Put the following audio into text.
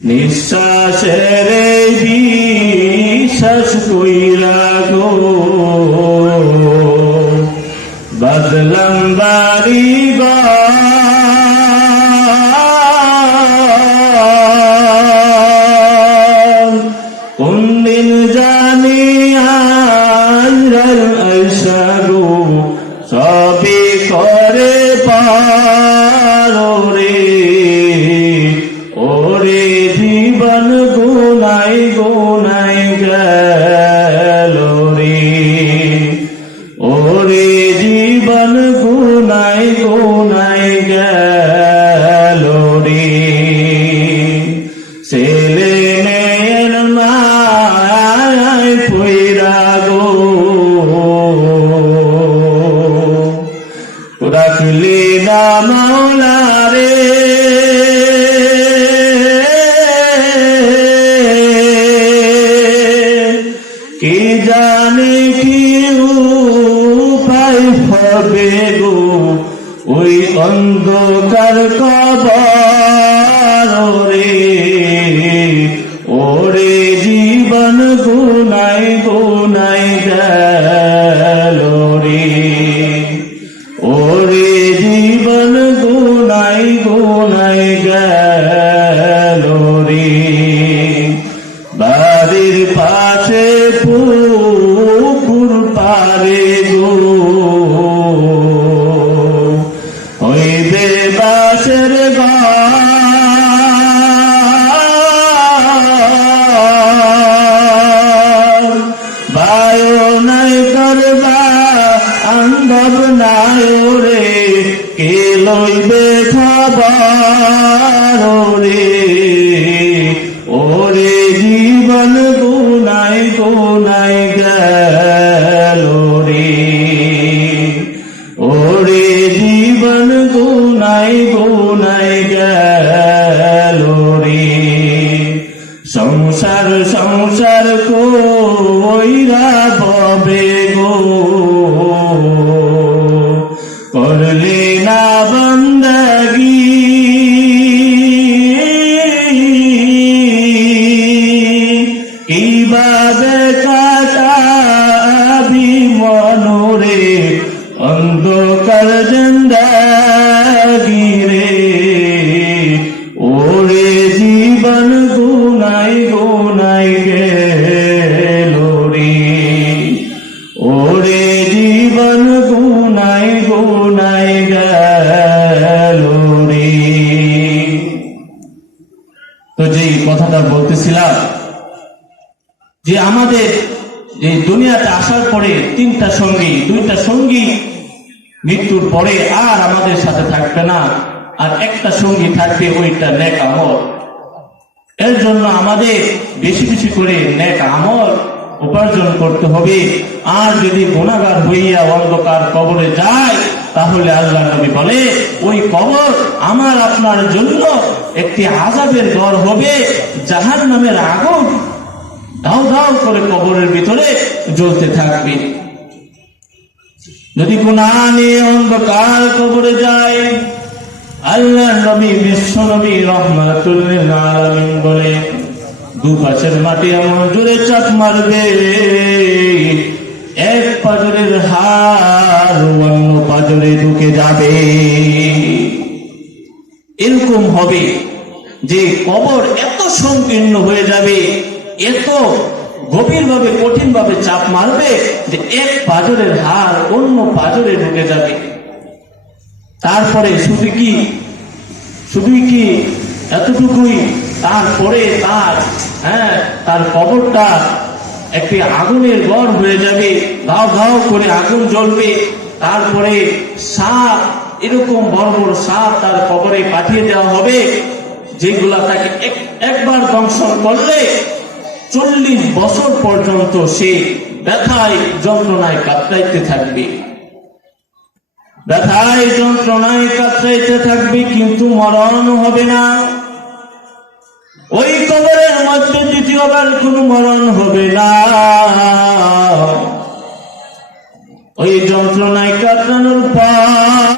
নিঃশ্বাসের বিশ্বাস কইরা গো বদলাম বাড়ি কোন দিন জানি আইসা গো সবই করে পারো রে ওরে জীবন গুনাই গুনাই গেল রে ওরে জীবন গুনাই গুনাই গেল রে ছেলে মেয়ের মায় পইরা গো রাখলি না মাওলা রে কি জানে কি উপায় হবে গো ওই অন্ধকার কবর রে ওরে জীবন গুনাই গুনাই গেল রে ওরে জীবন গুনাই গুনাই গেল রে বাড়ির পাশে পুকুর পারে গো হইবে বাসের বায়ো নাই করবা আন্দব নাই রে কে লইবে খাবার রে ওরে জীবন গুনাই গুনাই গেল রে ওরে জীবন গুনাই গুনাই গেল রে সংসার সংসার কইরা ববে গো করলে না বন্দগি কিভাবে কাটাবি মনোরে অন্ধকার জিন্দেগি রে ওরে জীবন গুনাই গুনাই গেল রে ওরে জীবন গুনাই গুনাই গেল রে তো যেই কথাটা বলতেছিলাম যে আমাদের যে দুনিয়াতে আসার পরে তিনটা সঙ্গী দুইটা সঙ্গী মৃত্যুর পরে আর আমাদের সাথে থাকবে না আর একটা সঙ্গী থাকবে ওইটা নেক আমল এর জন্য আমাদের বেশি বেশি করে নেক আমল উপার্জন করতে হবে আর যদি গুনাহগার হইয়া অন্ধকার কবরে যায় তাহলে আল্লাহ নবী বলে ওই কবর আমার আপনার জন্য একটি আযাবের ঘর হবে জাহান্নামের আগুন দাও দাও করে কবরের ভিতরে জ্বলতে থাকবে যদি গুনাহ নিয়ে অন্ধকার কবরে যায় আল্লাহ নবী বিশ্ব নবী রাহমাতুল লিল আলামিন বলে দুপাশের মাটি এমন জোরে চাপ মারবে এক পাজরের হাড় অন্য পাজরে ঢুকে যাবে এরকম হবে যে কবর এত সংকীর্ণ হয়ে যাবে এত গভীর ভাবে কঠিন ভাবে চাপ মারবে যে এক পাজরের হাড় অন্য পাজরে ঢুকে যাবে তারপরে শুধু কি এতটুকুই তারপরে তার কবরটা একটি আগুনের ঘর হয়ে যাবে ধাও ধাও করে আগুন জ্বলবে তারপরে সাপ এরকম বড় বড় সাপ তার কবরে পাঠিয়ে দেওয়া হবে যেগুলা তাকে একবার দংশন করলে 40 বছর পর্যন্ত সে ব্যথায় যন্ত্রণায় কাতরাইতে থাকবে ব্যথায় যন্ত্রণায় কাতরাইতে থাকবে কিন্তু মরণ হবে না ওই কবরের মধ্যে দ্বিতীয়বার কোনো মরণ হবে না ওই যন্ত্রণায় কাতরানোর পর